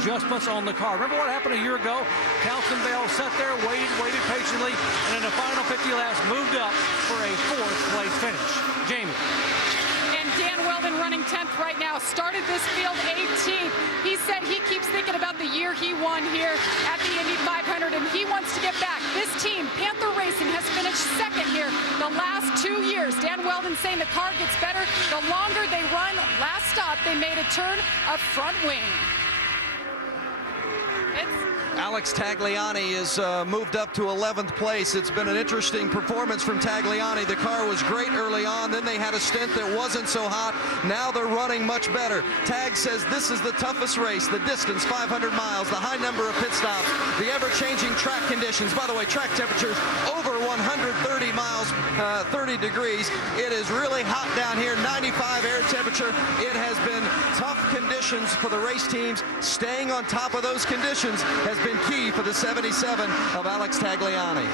adjustments on the car. Remember what happened a year ago? Townsend Bell sat there, waited patiently, and in the final 50 laps moved up for a 4th place finish. Jamie. And Dan Weldon running 10th right now. Started this field 18th. He said he keeps thinking about the year he won here at the Indy 500, and he wants to get back. This team, Panther Racing, has finished 2nd here the last 2 years. Dan Weldon saying the car gets better the longer they run. Last stop, they made a turn of front wing. Alex Tagliani is moved up to 11th place. It's been an interesting performance from Tagliani. The car was great early on. Then they had a stint that wasn't so hot. Now they're running much better. Tag says this is the toughest race. The distance, 500 miles, the high number of pit stops, the ever-changing track conditions. By the way, track temperatures over 130 miles, 30 degrees. It is really hot down here, 95 air temperature. It has been tough conditions for the race teams. Staying on top of those conditions has been key for the 77 of Alex Tagliani.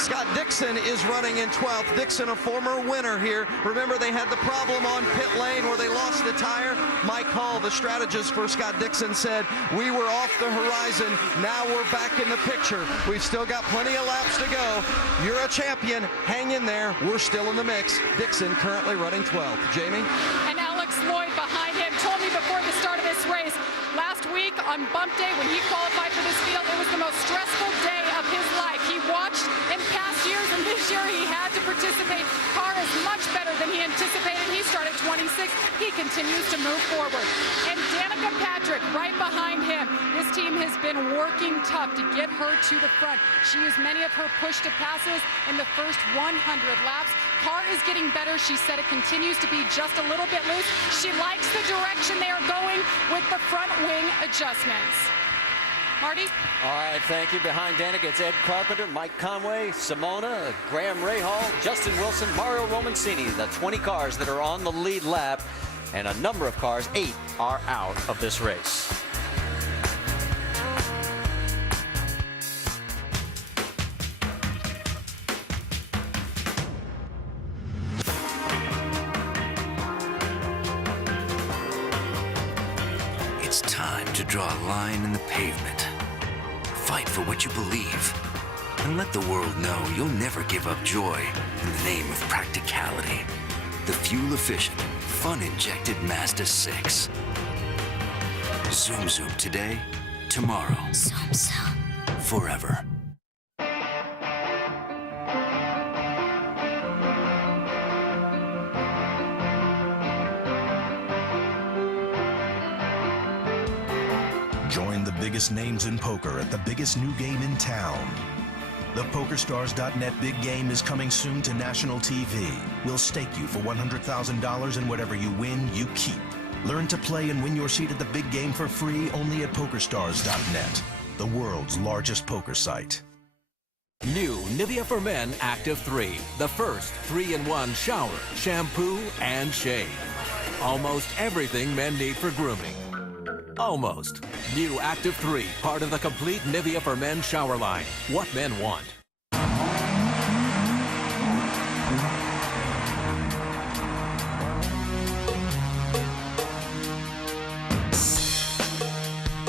Scott Dixon is running in 12th. Dixon, a former winner here. Remember, they had the problem on pit lane where they lost the tire. Mike Hall, the strategist for Scott Dixon, said, we were off the horizon. Now we're back in the picture. We've still got plenty of laps to go. You're a champion. Hang in there. We're still in the mix. Dixon currently running 12th. Jamie? And Alex Lloyd behind him told me before the start of this race, last week on bump day when he qualified for this field, it was the most stressful day of his life. He watched in past years, and this year he had to participate. Car is much better than he anticipated. He started 26th. He continues to move forward. And Danica Patrick right behind him. This team has been working tough to get her to the front. She used many of her push-to-passes in the first 100 laps. Car is getting better. She said it continues to be just a little bit loose. She likes the direction they are going with the front wing adjustments. Marty? All right, thank you. Behind Danica, it's Ed Carpenter, Mike Conway, Simona, Graham Rahal, Justin Wilson, Mario Romancini, the 20 cars that are on the lead lap, and a number of cars, 8, are out of this race. It's time to draw a line in the pavement. Fight for what you believe. And let the world know you'll never give up joy in the name of practicality. The fuel-efficient, fun-injected Mazda 6. Zoom Zoom today, tomorrow. Zoom Zoom. Forever. Join the biggest names in poker at the biggest new game in town. The PokerStars.net big game is coming soon to national TV. We'll stake you for $100,000, and whatever you win, you keep. Learn to play and win your seat at the big game for free only at PokerStars.net, the world's largest poker site. New Nivea for Men Active 3, the first 3-in-1 shower, shampoo, and shave. Almost everything men need for grooming. Almost. New Active 3, part of the complete Nivea for Men shower line. What men want.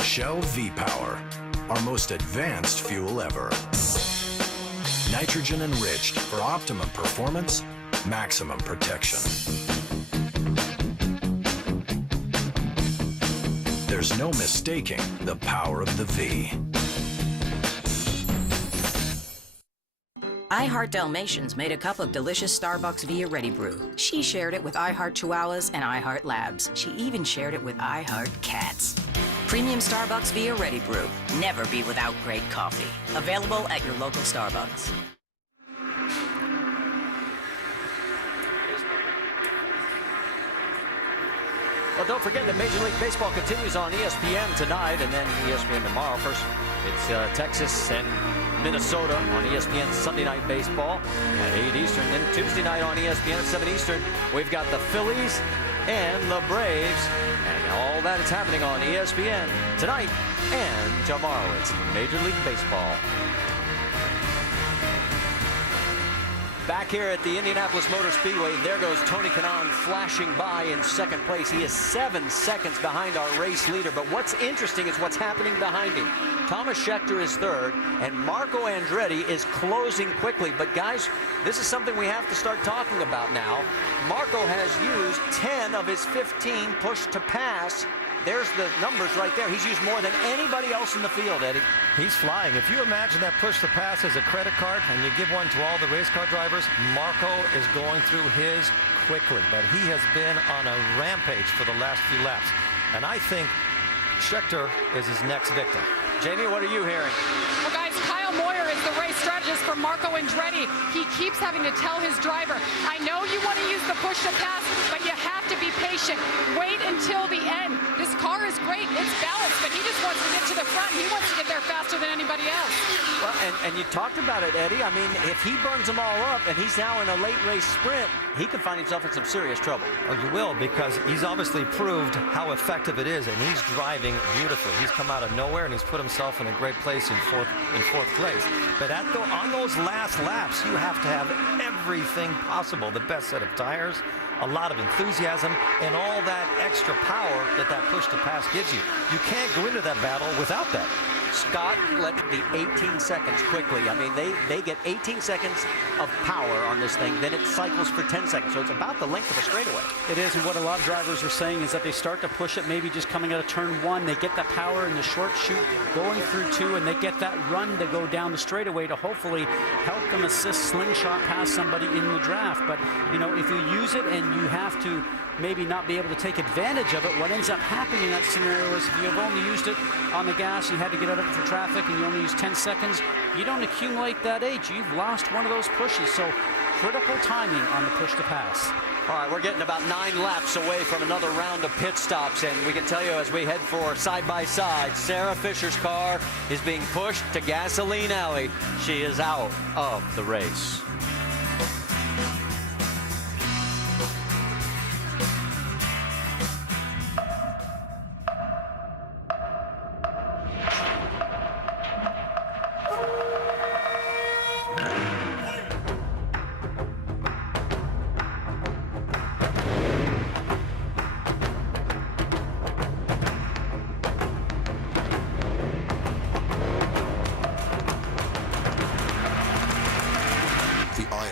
Shell V-Power, our most advanced fuel ever. Nitrogen enriched for optimum performance, maximum protection. There's no mistaking the power of the V. iHeart Dalmatians made a cup of delicious Starbucks Via Ready Brew. She shared it with iHeart Chihuahuas and iHeart Labs. She even shared it with iHeart Cats. Premium Starbucks Via Ready Brew. Never be without great coffee. Available at your local Starbucks. Well, don't forget that Major League Baseball continues on ESPN tonight and then ESPN tomorrow. First, it's Texas and Minnesota on ESPN Sunday Night Baseball at 8 Eastern. Then Tuesday night on ESPN at 7 Eastern, we've got the Phillies and the Braves. And all that is happening on ESPN tonight and tomorrow. It's Major League Baseball. Back here at the Indianapolis Motor Speedway, there goes Tony Kanaan flashing by in second place. He is 7 seconds behind our race leader, but what's interesting is what's happening behind him. Thomas Scheckter is third, and Marco Andretti is closing quickly. But guys, this is something we have to start talking about now. Marco has used 10 of his 15 push to pass. There's the numbers right there. He's used more than anybody else in the field, Eddie. He's flying. If you imagine that push to pass as a credit card and you give one to all the race car drivers, Marco is going through his quickly. But he has been on a rampage for the last few laps. And I think Scheckter is his next victim. Jamie, what are you hearing? Well, guys, Kyle Moyer is the race strategist for Marco Andretti. He keeps having to tell his driver, I know you want to use the push to pass, but you have to be patient. Wait until the end. This car is great. It's balanced, but he just wants to get to the front. He wants to get there faster than anybody else. Well, and you talked about it, Eddie. I mean, if he burns them all up and he's now in a late race sprint, he could find himself in some serious trouble. Oh, you will, because he's obviously proved how effective it is, and he's driving beautifully. He's come out of nowhere, and he's put himself in a great place in fourth place. But on those last laps, you have to have everything possible. The best set of tires, a lot of enthusiasm, and all that extra power that push to pass gives you. You can't go into that battle without that. Scott let the 18 seconds quickly. I mean, they get 18 seconds of power on this thing, then it cycles for 10 seconds. So it's about the length of a straightaway. It is, and what a lot of drivers are saying is that they start to push it maybe just coming out of turn one. They get that power in the short chute going through two, and they get that run to go down the straightaway to hopefully help them assist slingshot past somebody in the draft. But, you know, if you use it and you have to maybe not be able to take advantage of it, what ends up happening in that scenario is if you have only used it on the gas, you had to get out of it for traffic, and you only use 10 seconds, you don't accumulate that age. You've lost one of those pushes. So critical timing on the push to pass. All right, we're getting about 9 laps away from another round of pit stops, and we can tell you as we head for side-by-side, Sarah Fisher's car is being pushed to Gasoline Alley. She is out of the race.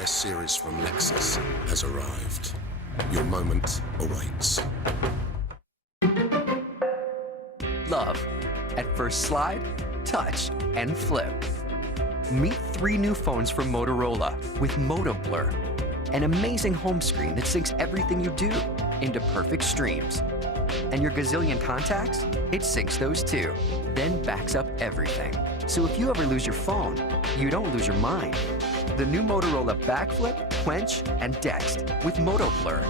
Series from Lexus has arrived. Your moment awaits. Love at first slide, touch, and flip. Meet 3 new phones from Motorola with Moto Blur, an amazing home screen that syncs everything you do into perfect streams. And your gazillion contacts, it syncs those too, then backs up everything. So if you ever lose your phone, you don't lose your mind. The new Motorola Backflip, Quench, and Dext with Moto Blur.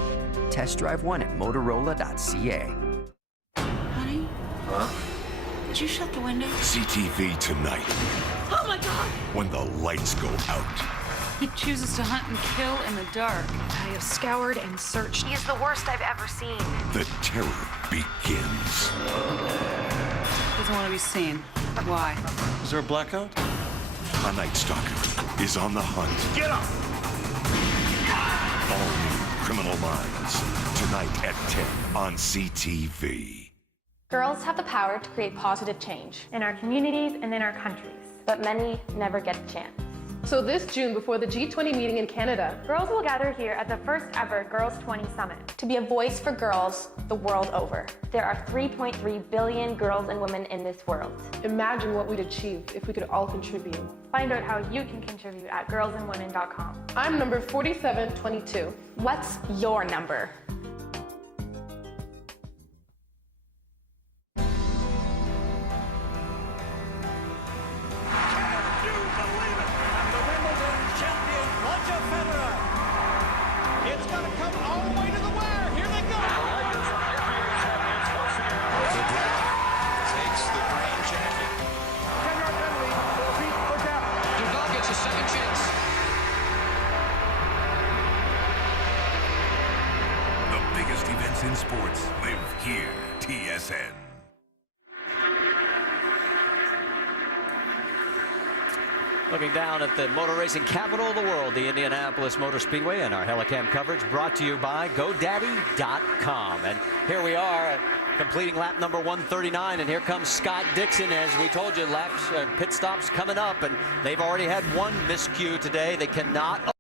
Test drive one at Motorola.ca. Honey? Huh? Did you shut the window? CTV tonight. Oh my God! When the lights go out. He chooses to hunt and kill in the dark. I have scoured and searched. He is the worst I've ever seen. The terror begins. Doesn't want to be seen. Why? Is there a blackout? A Night Stalker is on the hunt. Get up! All new Criminal Minds. Tonight at 10 on CTV. Girls have the power to create positive change in our communities and in our countries, but many never get the chance. So this June, before the G20 meeting in Canada, girls will gather here at the first ever Girls 20 Summit to be a voice for girls the world over. There are 3.3 billion girls and women in this world. Imagine what we'd achieve if we could all contribute. Find out how you can contribute at girlsandwomen.com. I'm number 4722. What's your number? In sports, live here. TSN. Looking down at the motor racing capital of the world, the Indianapolis Motor Speedway, and our Helicam coverage brought to you by GoDaddy.com. And here we are completing lap number 139, and here comes Scott Dixon. As we told you, pit stops coming up, and they've already had one miscue today. They cannot